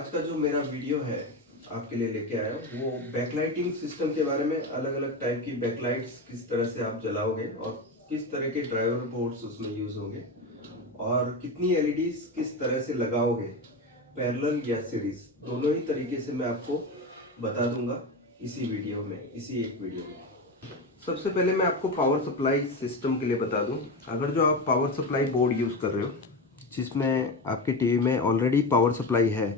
आज का जो मेरा वीडियो है आपके लिए लेके आया हूँ वो बैकलाइटिंग सिस्टम के बारे में। अलग अलग टाइप की बैकलाइट्स किस तरह से आप जलाओगे और किस तरह के ड्राइवर बोर्ड्स उसमें यूज होंगे और कितनी एलईडीज किस तरह से लगाओगे, पैरेलल या सीरीज, दोनों ही तरीके से मैं आपको बता दूंगा इसी वीडियो में, इसी एक वीडियो में। सबसे पहले मैं आपको पावर सप्लाई सिस्टम के लिए बता दूं। अगर जो आप पावर सप्लाई बोर्ड यूज़ कर रहे हो जिसमें आपके टीवी में ऑलरेडी पावर सप्लाई है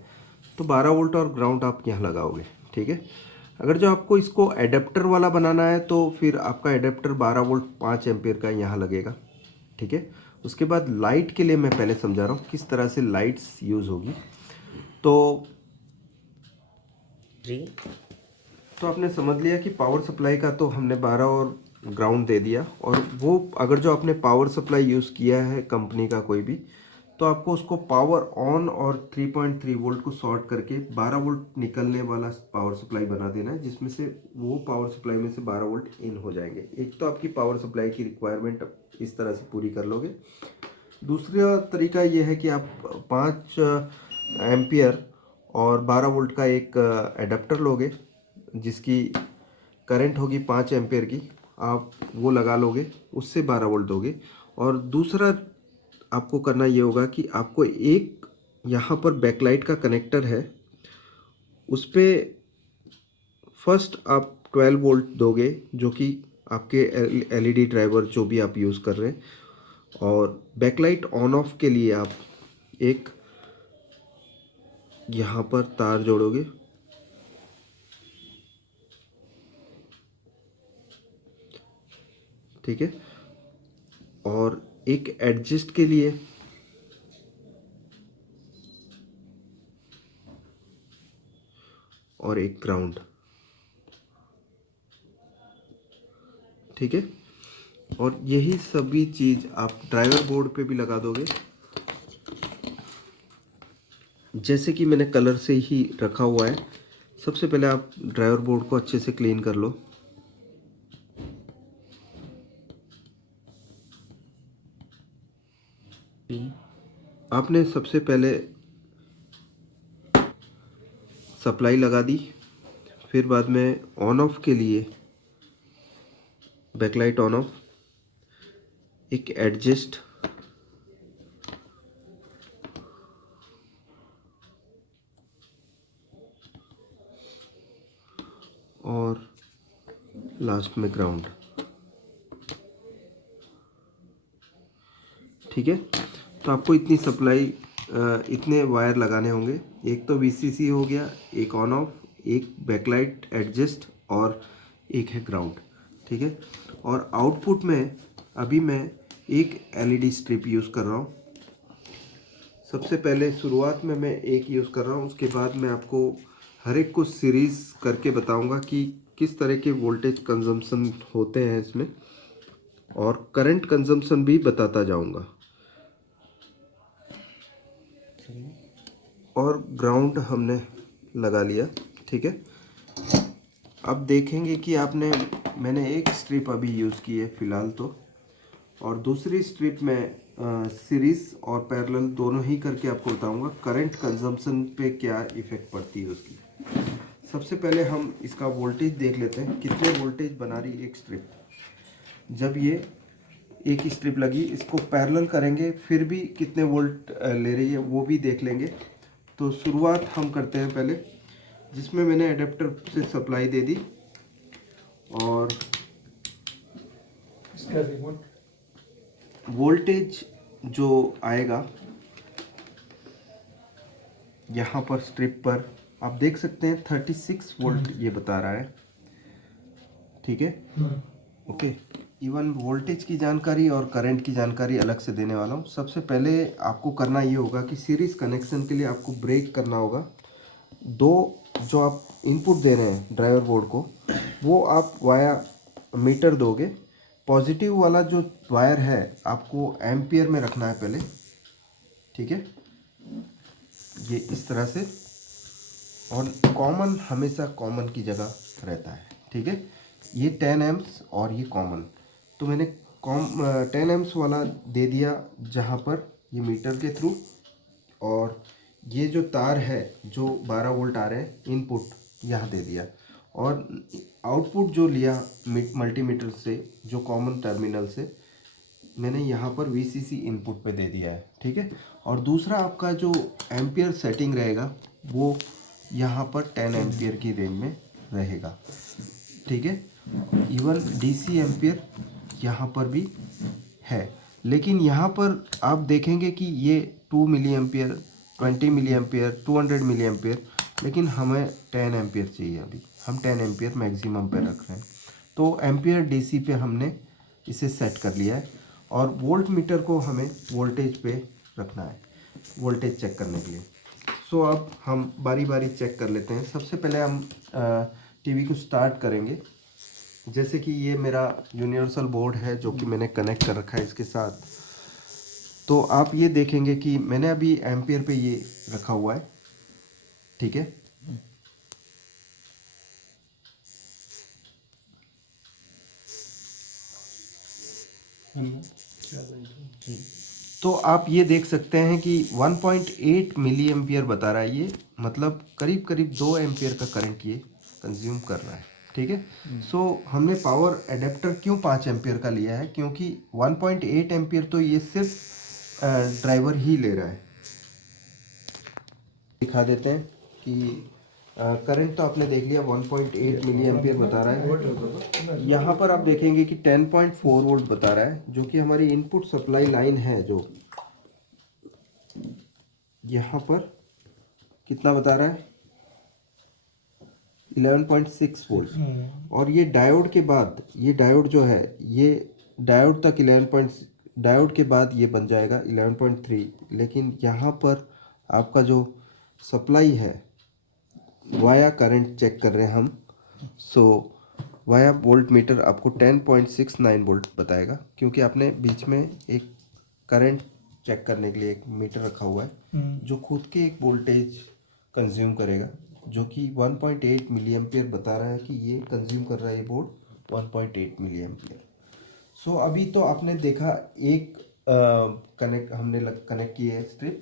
तो 12 वोल्ट और ग्राउंड आप यहाँ लगाओगे, ठीक है। अगर जो आपको इसको एडेप्टर वाला बनाना है तो फिर आपका एडेप्टर 12 वोल्ट 5 एम्पियर का यहाँ लगेगा, ठीक है। उसके बाद लाइट के लिए मैं पहले समझा रहा हूँ किस तरह से लाइट्स यूज़ होगी। तो जी तो आपने समझ लिया कि पावर सप्लाई का तो हमने 12 और ग्राउंड दे दिया, और वो अगर जो आपने पावर सप्लाई यूज़ किया है कंपनी का कोई भी, तो आपको उसको पावर ऑन और 3.3 वोल्ट को शॉर्ट करके 12 वोल्ट निकलने वाला पावर सप्लाई बना देना है, जिसमें से वो पावर सप्लाई में से 12 वोल्ट इन हो जाएंगे। एक तो आपकी पावर सप्लाई की रिक्वायरमेंट इस तरह से पूरी कर लोगे। दूसरा तरीका ये है कि आप 5 एम्पियर और 12 वोल्ट का एक एडाप्टर लोगे जिसकी करंट होगी 5 एम्पियर की, आप वो लगा लोगे, उससे 12 वोल्ट दोगे। और दूसरा आपको करना ये होगा कि आपको एक यहाँ पर बैकलाइट का कनेक्टर है, उस पर फर्स्ट आप 12 वोल्ट दोगे जो कि आपके एलईडी ड्राइवर जो भी आप यूज़ कर रहे हैं, और बैकलाइट ऑन ऑफ के लिए आप एक यहाँ पर तार जोड़ोगे, ठीक है। और एक एडजस्ट के लिए और एक ग्राउंड, ठीक है। और यही सभी चीज़ आप ड्राइवर बोर्ड पे भी लगा दोगे, जैसे कि मैंने कलर से ही रखा हुआ है। सबसे पहले आप ड्राइवर बोर्ड को अच्छे से क्लीन कर लो। आपने सबसे पहले सप्लाई लगा दी, फिर बाद में ऑन ऑफ के लिए बैकलाइट ऑन ऑफ, एक एडजस्ट, और लास्ट में ग्राउंड, ठीक है। तो आपको इतनी सप्लाई इतने वायर लगाने होंगे। एक तो वीसीसी हो गया, एक ऑन ऑफ, एक बैकलाइट एडजस्ट और एक है ग्राउंड, ठीक है। और आउटपुट में अभी मैं एक एलईडी स्ट्रिप यूज़ कर रहा हूँ। सबसे पहले शुरुआत में मैं एक यूज़ कर रहा हूँ, उसके बाद मैं आपको हर एक को सीरीज़ करके बताऊँगा कि किस तरह के वोल्टेज कंजम्पशन होते हैं इसमें, और करंट कंजम्पशन भी बताता जाऊँगा। और ग्राउंड हमने लगा लिया, ठीक है। अब देखेंगे कि मैंने एक स्ट्रिप अभी यूज़ की है फ़िलहाल तो, और दूसरी स्ट्रिप में सीरीज़ और पैरेलल दोनों ही करके आपको बताऊंगा करंट कंजम्पशन पे क्या इफ़ेक्ट पड़ती है उसकी। सबसे पहले हम इसका वोल्टेज देख लेते हैं, कितने वोल्टेज बना रही एक स्ट्रिप। जब ये एक स्ट्रिप लगी, इसको पैरेलल करेंगे फिर भी कितने वोल्ट ले रही है वो भी देख लेंगे। तो शुरुआत हम करते हैं पहले, जिसमें मैंने एडेप्टर से सप्लाई दे दी, और वोल्टेज जो आएगा यहाँ पर स्ट्रिप पर आप देख सकते हैं 36 वोल्ट ये बता रहा है, ठीक है। ओके, इवन वोल्टेज की जानकारी और करंट की जानकारी अलग से देने वाला हूँ। सबसे पहले आपको करना ये होगा कि सीरीज़ कनेक्शन के लिए आपको ब्रेक करना होगा। दो जो आप इनपुट दे रहे हैं ड्राइवर बोर्ड को, वो आप वाया मीटर दोगे। पॉजिटिव वाला जो वायर है आपको एम्पियर में रखना है पहले, ठीक है, ये इस तरह से। और कॉमन हमेशा कॉमन की जगह रहता है, ठीक है। ये 10 एम्प्स और ये कॉमन, तो मैंने 10 एम्प्स वाला दे दिया जहाँ पर ये मीटर के थ्रू, और ये जो तार है जो 12 वोल्ट आ रहे हैं इनपुट यहाँ दे दिया, और आउटपुट जो लिया मल्टीमीटर से जो कॉमन टर्मिनल से मैंने यहाँ पर VCC इनपुट पे दे दिया है, ठीक है। और दूसरा आपका जो एम्पियर सेटिंग रहेगा वो यहाँ पर 10 एम्पियर की रेंज में रहेगा, ठीक है। इवन DC एम्पियर यहाँ पर भी है, लेकिन यहाँ पर आप देखेंगे कि ये 2 milliampere, 20 milliampere, 200 milliampere, लेकिन हमें 10 एम्पियर चाहिए। अभी हम 10 एम्पियर मैक्सिमम पे रख रहे हैं, तो एम्पियर DC पे हमने इसे सेट कर लिया है। और वोल्ट मीटर को हमें वोल्टेज पे रखना है, वोल्टेज चेक करने के लिए। सो अब हम बारी बारी चेक कर लेते हैं। सबसे पहले हम टीवी को स्टार्ट करेंगे। जैसे कि ये मेरा यूनिवर्सल बोर्ड है जो कि मैंने कनेक्ट कर रखा है इसके साथ। तो आप ये देखेंगे कि मैंने अभी एम्पियर पे ये रखा हुआ है, ठीक है। तो आप ये देख सकते हैं कि 1.8 मिली एम्पियर बता रहा है ये, मतलब करीब करीब 2 एम्पियर का करंट ये कंज्यूम कर रहा है, ठीक है। सो हमने पावर एडेप्टर क्यों 5 एम्पियर का लिया है, क्योंकि 1.8 एम्पियर तो ये सिर्फ ड्राइवर ही ले रहा है। दिखा देते हैं कि करंट तो आपने देख लिया 1.8 मिली एम्पियर बता रहा है। यहाँ पर आप देखेंगे कि 10.4 वोल्ट बता रहा है, जो कि हमारी इनपुट सप्लाई लाइन है। जो यहाँ पर कितना बता रहा है 11.6 वोल्ट। और ये डायोड के बाद, ये डायोड जो है ये डायोड तक 11 डायोड के बाद ये बन जाएगा 11.3। लेकिन यहाँ पर आपका जो सप्लाई है वाया करंट चेक कर रहे हैं हम। सो वाया वोल्ट मीटर आपको 10.69 वोल्ट बताएगा, क्योंकि आपने बीच में एक करंट चेक करने के लिए एक मीटर रखा हुआ है जो खुद के एक वोल्टेज कंज्यूम करेगा, जो कि 1.8 मिली एम्पियर बता रहा है कि ये कंज्यूम कर रहा है ये बोर्ड 1.8 मिली एम्पियर। सो अभी तो आपने देखा एक कनेक्ट हमने कनेक्ट की है स्ट्रिप।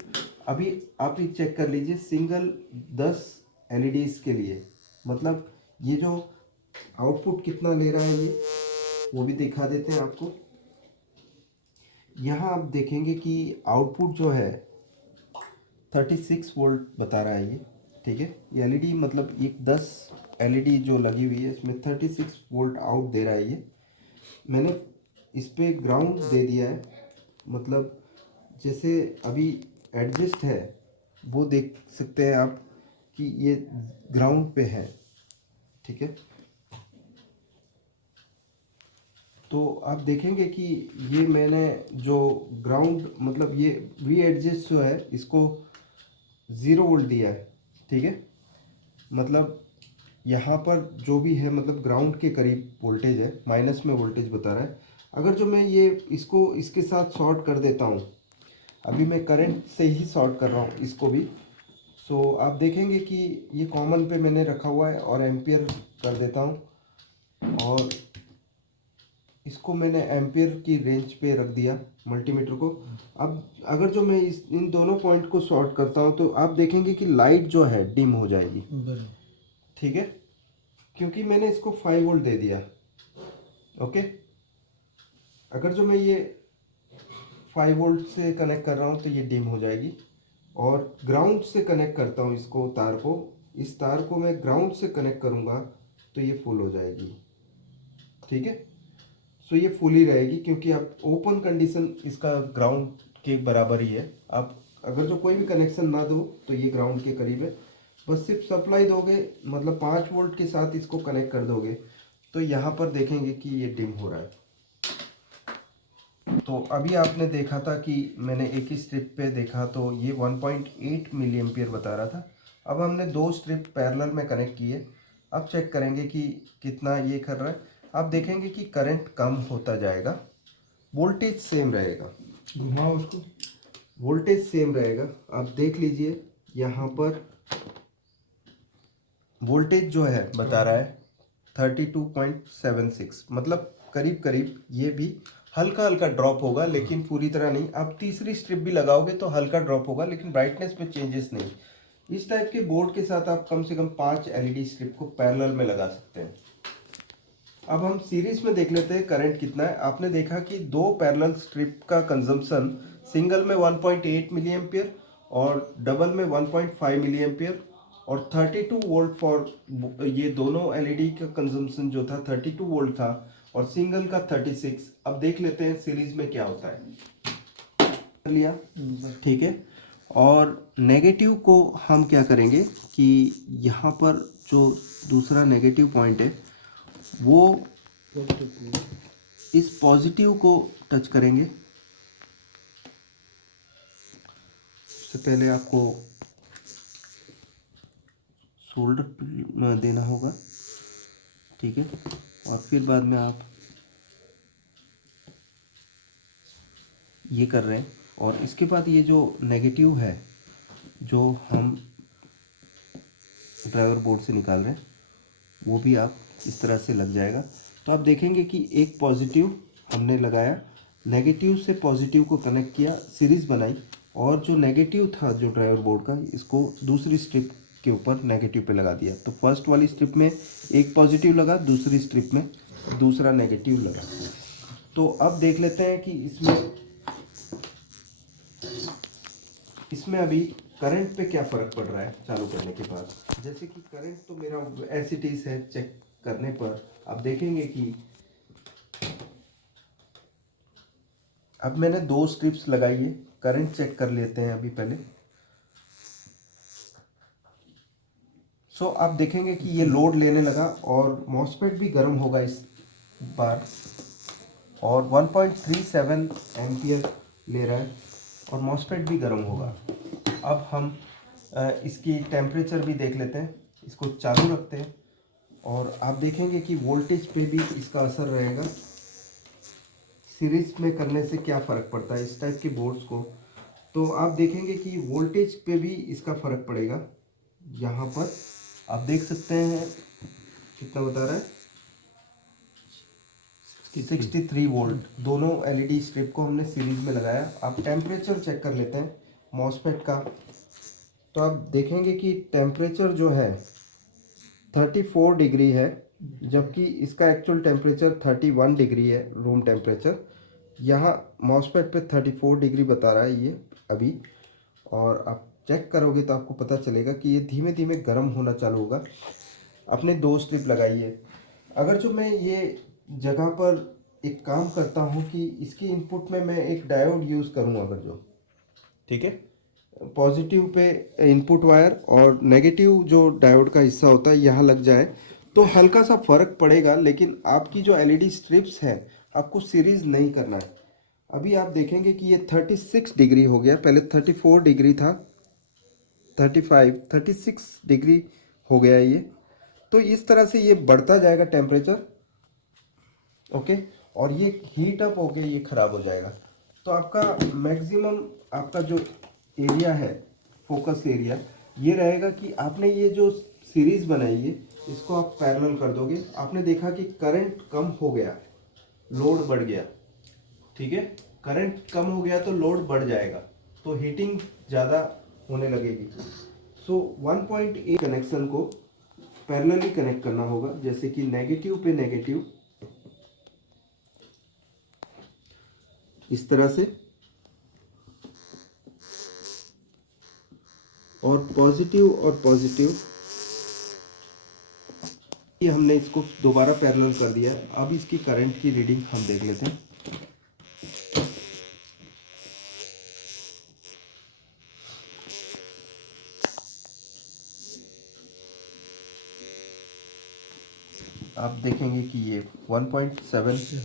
अभी आप ये चेक कर लीजिए सिंगल 10 LEDs के लिए, मतलब ये जो आउटपुट कितना ले रहा है ये वो भी दिखा देते हैं आपको। यहाँ आप देखेंगे कि आउटपुट जो है 36 वोल्ट बता रहा है ये, ठीक है। ये LED मतलब एक 10 LED जो लगी हुई है इसमें 36 वोल्ट आउट दे रहा है ये। मैंने इस पे ग्राउंड दे दिया है, मतलब जैसे अभी एडजस्ट है वो देख सकते हैं आप कि ये ग्राउंड पे है, ठीक है। तो आप देखेंगे कि ये मैंने जो ग्राउंड मतलब ये वी एडजस्ट जो है इसको 0 वोल्ट दिया है, ठीक है। मतलब यहाँ पर जो भी है मतलब ग्राउंड के करीब वोल्टेज है, माइनस में वोल्टेज बता रहा है। अगर जो मैं ये इसको इसके साथ शॉर्ट कर देता हूँ, अभी मैं करंट से ही शॉर्ट कर रहा हूँ इसको भी। सो आप देखेंगे कि ये कॉमन पे मैंने रखा हुआ है और एम्पियर कर देता हूँ, और इसको मैंने एम्पियर की रेंज पे रख दिया मल्टीमीटर को। अब अगर जो मैं इन दोनों पॉइंट को शॉर्ट करता हूँ तो आप देखेंगे कि लाइट जो है डिम हो जाएगी, ठीक है, क्योंकि मैंने इसको 5 वोल्ट दे दिया। ओके, अगर जो मैं ये 5 वोल्ट से कनेक्ट कर रहा हूँ तो ये डिम हो जाएगी, और ग्राउंड से कनेक्ट करता हूँ इसको तार को, इस तार को मैं ग्राउंड से कनेक्ट करूँगा तो ये फुल हो जाएगी, ठीक है। सो ये फुल ही रहेगी क्योंकि आप ओपन कंडीशन इसका ग्राउंड के बराबर ही है। आप अगर जो कोई भी कनेक्शन ना दो तो ये ग्राउंड के करीब है, बस सिर्फ सप्लाई दोगे मतलब 5 वोल्ट के साथ इसको कनेक्ट कर दोगे तो यहाँ पर देखेंगे कि ये डिम हो रहा है। तो अभी आपने देखा था कि मैंने एक ही स्ट्रिप पे देखा तो ये 1.8 मिली एम्पियर बता रहा था। अब हमने 2 स्ट्रिप पैरेलल में कनेक्ट किए, अब चेक करेंगे कि कितना ये कर रहा है। आप देखेंगे कि करंट कम होता जाएगा, वोल्टेज सेम रहेगा। घुमाओ उसको, वोल्टेज सेम रहेगा। आप देख लीजिए यहाँ पर वोल्टेज जो है बता रहा है 32.76, मतलब करीब करीब ये भी हल्का हल्का ड्रॉप होगा लेकिन पूरी तरह नहीं। आप तीसरी स्ट्रिप भी लगाओगे तो हल्का ड्रॉप होगा लेकिन ब्राइटनेस में चेंजेस नहीं। इस टाइप के बोर्ड के साथ आप कम से कम 5 एलईडी स्ट्रिप को पैरेलल में लगा सकते हैं। अब हम सीरीज में देख लेते हैं करंट कितना है। आपने देखा कि दो पैरेलल स्ट्रिप का कंजम्पशन सिंगल में 1.8 मिली एम्पियर और डबल में 1.5 मिली एम्पियर और 32 वोल्ट फॉर ये दोनों एलईडी का कंजम्पशन जो था 32 वोल्ट था और सिंगल का 36। अब देख लेते हैं सीरीज में क्या होता है। लिया, ठीक है। और नेगेटिव को हम क्या करेंगे कि यहाँ पर जो दूसरा नेगेटिव पॉइंट है वो इस पॉजिटिव को टच करेंगे। उससे पहले आपको सोल्डर देना होगा, ठीक है, और फिर बाद में आप ये कर रहे हैं। और इसके बाद ये जो नेगेटिव है जो हम ड्राइवर बोर्ड से निकाल रहे हैं वो भी आप इस तरह से लग जाएगा। तो आप देखेंगे कि एक पॉजिटिव हमने लगाया, नेगेटिव से पॉजिटिव को कनेक्ट किया, सीरीज बनाई और जो नेगेटिव था जो ड्राइवर बोर्ड का इसको दूसरी स्ट्रिप के ऊपर नेगेटिव पे लगा दिया। तो फर्स्ट वाली स्ट्रिप में एक पॉजिटिव लगा, दूसरी स्ट्रिप में दूसरा नेगेटिव लगा। तो अब देख लेते हैं कि इसमें अभी करंट पे क्या फ़र्क पड़ रहा है चालू करने के बाद। जैसे कि करंट तो मेरा एज इट इज़ है, चेक करने पर आप देखेंगे कि अब मैंने दो स्ट्रिप्स लगाई है। करंट चेक कर लेते हैं अभी पहले। सो आप देखेंगे कि ये लोड लेने लगा और मॉसफेट भी गर्म होगा इस बार और 1.37 एम्पियर ले रहा है और मॉसफेट भी गर्म होगा। अब हम इसकी टेम्परेचर भी देख लेते हैं। इसको चालू रखते हैं और आप देखेंगे कि वोल्टेज पे भी इसका असर रहेगा। सीरीज में करने से क्या फ़र्क पड़ता है इस टाइप के बोर्ड्स को, तो आप देखेंगे कि वोल्टेज पे भी इसका फ़र्क पड़ेगा। यहाँ पर आप देख सकते हैं कितना बता रहा है, 63 वोल्ट। दोनों एलईडी स्ट्रिप को हमने सीरीज में लगाया। आप टेम्परेचर चेक कर लेते हैं मॉसफेट का। तो आप देखेंगे कि टेम्परेचर जो है 34 डिग्री है जबकि इसका एक्चुअल टेम्परेचर 31 डिग्री है रूम टेम्परेचर। यहाँ मॉसफेट पे 34 डिग्री बता रहा है ये अभी। और आप चेक करोगे तो आपको पता चलेगा कि ये धीमे धीमे गर्म होना चालू होगा। आपने दो स्ट्रिप लगाई है। अगर जो मैं ये जगह पर एक काम करता हूँ कि इसके इनपुट में मैं एक डायोड यूज़ करूँ, अगर जो, ठीक है, पॉजिटिव पे इनपुट वायर और नेगेटिव जो डायोड का हिस्सा होता है यहाँ लग जाए तो हल्का सा फ़र्क पड़ेगा। लेकिन आपकी जो एलईडी स्ट्रिप्स है आपको सीरीज नहीं करना है। अभी आप देखेंगे कि ये 36 डिग्री हो गया, पहले 34 डिग्री था, 36 डिग्री हो गया ये। तो इस तरह से ये बढ़ता जाएगा टेम्परेचर, ओके, और ये हीट अप होके ये ख़राब हो जाएगा। तो आपका मैक्सिमम आपका जो एरिया है, फोकस एरिया, ये रहेगा कि आपने ये जो सीरीज़ बनाई है इसको आप पैरेलल कर दोगे। आपने देखा कि करंट कम हो गया, लोड बढ़ गया, ठीक है, करंट कम हो गया तो लोड बढ़ जाएगा तो हीटिंग ज़्यादा होने लगेगी। सो 1.8 कनेक्शन को पैरेलली कनेक्ट करना होगा, जैसे कि नेगेटिव पे नेगेटिव इस तरह से और पॉजिटिव ये हमने इसको दोबारा पैरेलल कर दिया। अब इसकी करंट की रीडिंग हम देख लेते हैं। आप देखेंगे कि ये 1.7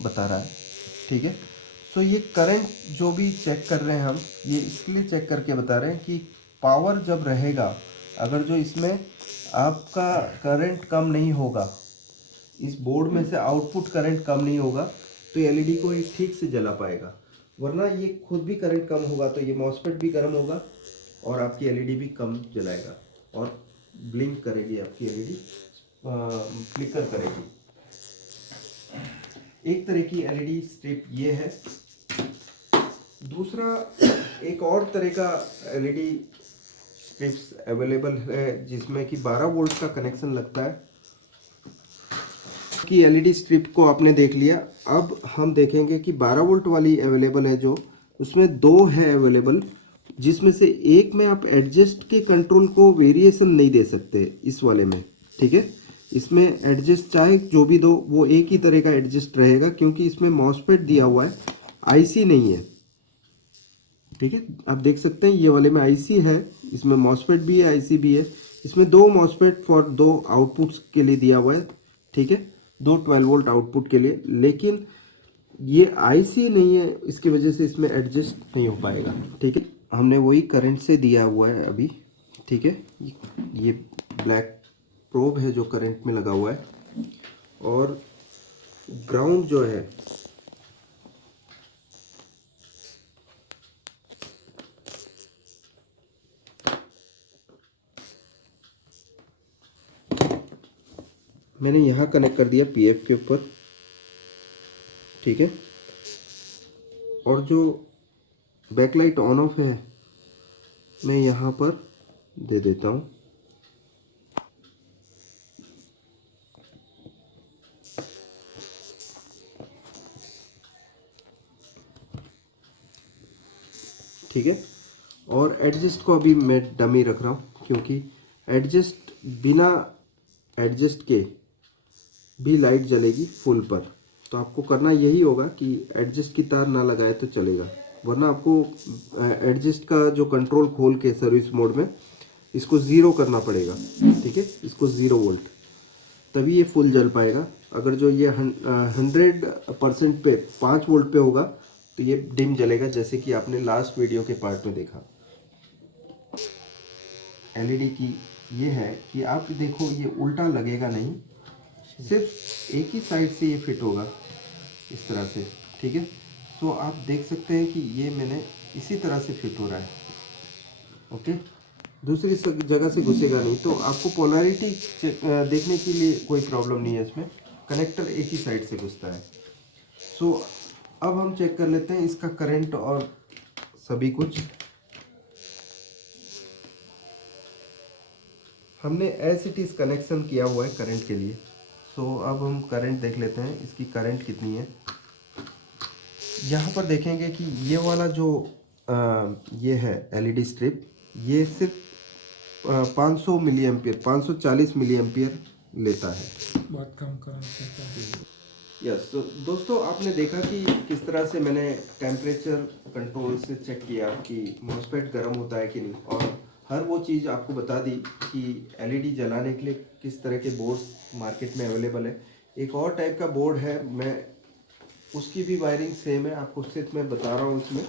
बता रहा है, ठीक है। तो ये करंट जो भी चेक कर रहे हैं हम, ये इसके लिए चेक करके बता रहे हैं कि पावर जब रहेगा, अगर जो इसमें आपका करंट कम नहीं होगा, इस बोर्ड में से आउटपुट करंट कम नहीं होगा तो एलईडी को ये ठीक से जला पाएगा। वरना ये खुद भी करंट कम होगा तो ये मॉसफेट भी गर्म होगा और आपकी एलईडी भी कम जलाएगा और ब्लिंक करेगी, आपकी एलईडी फ्लिकर करेगी। एक तरह की एलईडी स्ट्रिप ये है। दूसरा एक और तरह का एलईडी स्ट्रिप्स अवेलेबल है जिसमें कि 12 वोल्ट का कनेक्शन लगता है। कि एलईडी स्ट्रिप को आपने देख लिया, अब हम देखेंगे कि 12 वोल्ट वाली अवेलेबल है जो, उसमें दो है अवेलेबल, जिसमें से एक में आप एडजस्ट के कंट्रोल को वेरिएशन नहीं दे सकते इस वाले में, ठीक है। इसमें एडजस्ट चाहे जो भी दो वो एक ही तरह का एडजस्ट रहेगा, क्योंकि इसमें मॉसफेट दिया हुआ है, आईसी नहीं है, ठीक है। आप देख सकते हैं ये वाले में आईसी है, इसमें मॉसफेट भी है, आईसी भी है। इसमें दो मॉसफेट फॉर दो आउटपुट्स के लिए दिया हुआ है, ठीक है, दो 12 वोल्ट आउटपुट के लिए। लेकिन ये आईसी नहीं है, इसकी वजह से इसमें एडजस्ट नहीं हो पाएगा, ठीक है। हमने वही करंट से दिया हुआ है अभी, ठीक है। ये ब्लैक प्रोब है जो करंट में लगा हुआ है, और ग्राउंड जो है मैंने यहाँ कनेक्ट कर दिया पीएफ के ऊपर, ठीक है। और जो बैकलाइट ऑन ऑफ है मैं यहाँ पर दे देता हूँ, ठीक है। और एडजस्ट को अभी मैं डमी रख रहा हूँ, क्योंकि एडजस्ट बिना एडजस्ट के भी लाइट जलेगी फुल पर। तो आपको करना यही होगा कि एडजस्ट की तार ना लगाए तो चलेगा, वरना आपको एडजस्ट का जो कंट्रोल खोल के सर्विस मोड में इसको ज़ीरो करना पड़ेगा, ठीक है। इसको 0 वोल्ट, तभी ये फुल जल पाएगा। अगर जो ये 100% पे 5 वोल्ट पे होगा तो ये डिम जलेगा, जैसे कि आपने लास्ट वीडियो के पार्ट में देखा। एलईडी की ये है कि आप देखो ये उल्टा लगेगा नहीं, सिर्फ एक ही साइड से ये फिट होगा इस तरह से, ठीक है। तो आप देख सकते हैं कि ये मैंने इसी तरह से फिट हो रहा है, ओके। दूसरी जगह से घुसेगा नहीं, तो आपको पोलैरिटी देखने के लिए कोई प्रॉब्लम नहीं है इसमें, कनेक्टर एक ही साइड से घुसता है। सो अब हम चेक कर लेते हैं इसका करंट और सभी कुछ। हमने एज इट इज़ कनेक्शन किया हुआ है करंट के लिए। सो अब हम करंट देख लेते हैं, इसकी करंट कितनी है। यहाँ पर देखेंगे कि ये वाला जो ये है एलईडी स्ट्रिप, ये सिर्फ 500 मिली एम्पियर, 540 मिली एम्पियर लेता है, बहुत कम करंट देता है। यस। तो दोस्तों आपने देखा कि किस तरह से मैंने टेम्परेचर कंट्रोल से चेक किया कि मॉसफेट गर्म होता है कि नहीं, और हर वो चीज़ आपको बता दी कि एलईडी जलाने के लिए किस तरह के बोर्ड्स मार्केट में अवेलेबल है। एक और टाइप का बोर्ड है, मैं उसकी भी वायरिंग सेम है, आपको सिर्फ मैं बता रहा हूँ। इसमें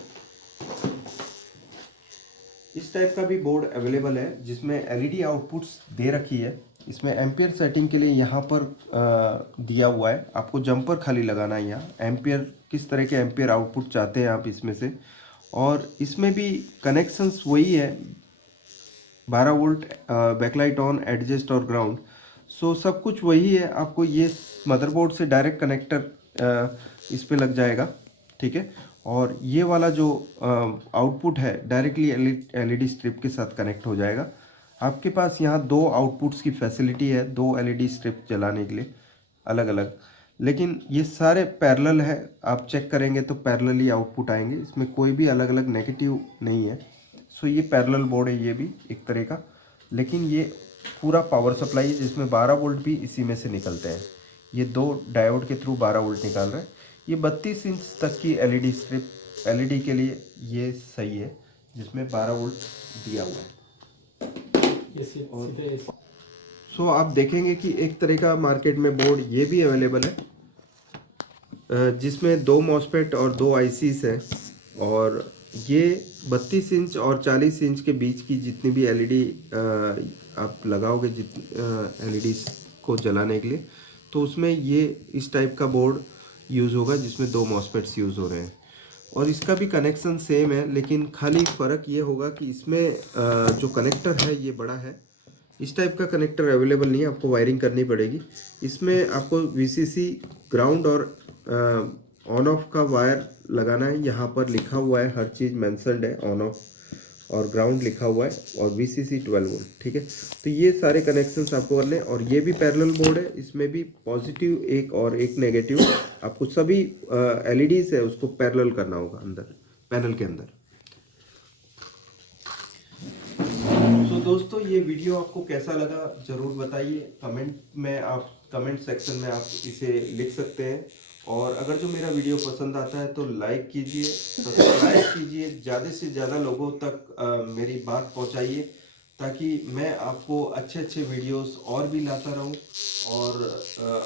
इस टाइप का भी बोर्ड अवेलेबल है जिसमें एलईडी आउटपुट्स दे रखी है। इसमें एम्पियर सेटिंग के लिए यहाँ पर दिया हुआ है, आपको जंपर खाली लगाना है यहाँ, एम्पियर किस तरह के एम्पियर आउटपुट चाहते हैं आप इसमें से। और इसमें भी कनेक्शंस वही है, 12 वोल्ट, बैकलाइट ऑन, एडजस्ट और ग्राउंड। सो सब कुछ वही है। आपको ये मदरबोर्ड से डायरेक्ट कनेक्टर इस पे लग जाएगा, ठीक है। और ये वाला जो आउटपुट है डायरेक्टली एलईडी स्ट्रिप के साथ कनेक्ट हो जाएगा। आपके पास यहाँ दो आउटपुट्स की फैसिलिटी है, दो एलईडी स्ट्रिप जलाने के लिए अलग अलग, लेकिन ये सारे पैरेलल है। आप चेक करेंगे तो पैरेलली आउटपुट आएंगे, इसमें कोई भी अलग अलग नेगेटिव नहीं है। सो ये पैरेलल बोर्ड है, ये भी एक तरह का, लेकिन ये पूरा पावर सप्लाई है जिसमें 12 वोल्ट भी इसी में से निकलते हैं। ये दो डायोड के थ्रू 12 वोल्ट निकाल रहा है। ये 32 इंच तक की एलईडी स्ट्रिप, एलईडी के लिए ये सही है, जिसमें 12 वोल्ट दिया हुआ है। सो आप देखेंगे कि एक तरह का मार्केट में बोर्ड ये भी अवेलेबल है जिसमें दो मॉसफेट और दो आईसीस हैं, और ये 32 इंच और 40 इंच के बीच की जितनी भी एलईडी आप लगाओगे एलईडी को जलाने के लिए, तो उसमें ये इस टाइप का बोर्ड यूज़ होगा जिसमें दो मॉसफेट्स यूज़ हो रहे हैं। और इसका भी कनेक्शन सेम है, लेकिन खाली फ़र्क ये होगा कि इसमें जो कनेक्टर है ये बड़ा है। इस टाइप का कनेक्टर अवेलेबल नहीं है, आपको वायरिंग करनी पड़ेगी। इसमें आपको वीसीसी, ग्राउंड और ऑन ऑफ का वायर लगाना है। यहाँ पर लिखा हुआ है, हर चीज़ मेंशन्ड है, ऑन ऑफ और ग्राउंड लिखा हुआ है और VCC 12 वोल्ट, ठीक है। तो ये सारे कनेक्शंस आपको करने हैं और ये भी पैरेलल बोर्ड है, इसमें भी पॉजिटिव एक और एक नेगेटिव, आपको सभी LEDs है उसको पैरेलल करना होगा अंदर पैनल के अंदर। तो दोस्तों ये वीडियो आपको कैसा लगा ज़रूर बताइए, कमेंट सेक्शन में आप इसे लिख सकते हैं। और अगर जो मेरा वीडियो पसंद आता है तो लाइक कीजिए, सब्सक्राइब कीजिए, ज़्यादा से ज़्यादा लोगों तक मेरी बात पहुंचाइए, ताकि मैं आपको अच्छे अच्छे वीडियोस और भी लाता रहूं। और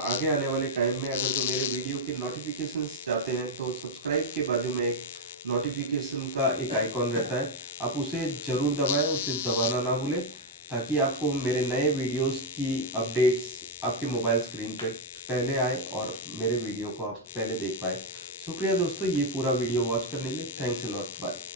आगे आने वाले टाइम में अगर जो मेरे वीडियो के नोटिफिकेशंस चाहते हैं तो सब्सक्राइब के बाजू में एक नोटिफिकेशन का एक आइकॉन रहता है, आप उसे ज़रूर दबाएं, उसे दबाना ना भूलें, ताकि आपको मेरे नए वीडियोस की अपडेट्स आपके मोबाइल स्क्रीन पर पहले आए और मेरे वीडियो को आप पहले देख पाए। शुक्रिया दोस्तों ये पूरा वीडियो वॉच करने के लिए, थैंक्स अ लॉट, बाय।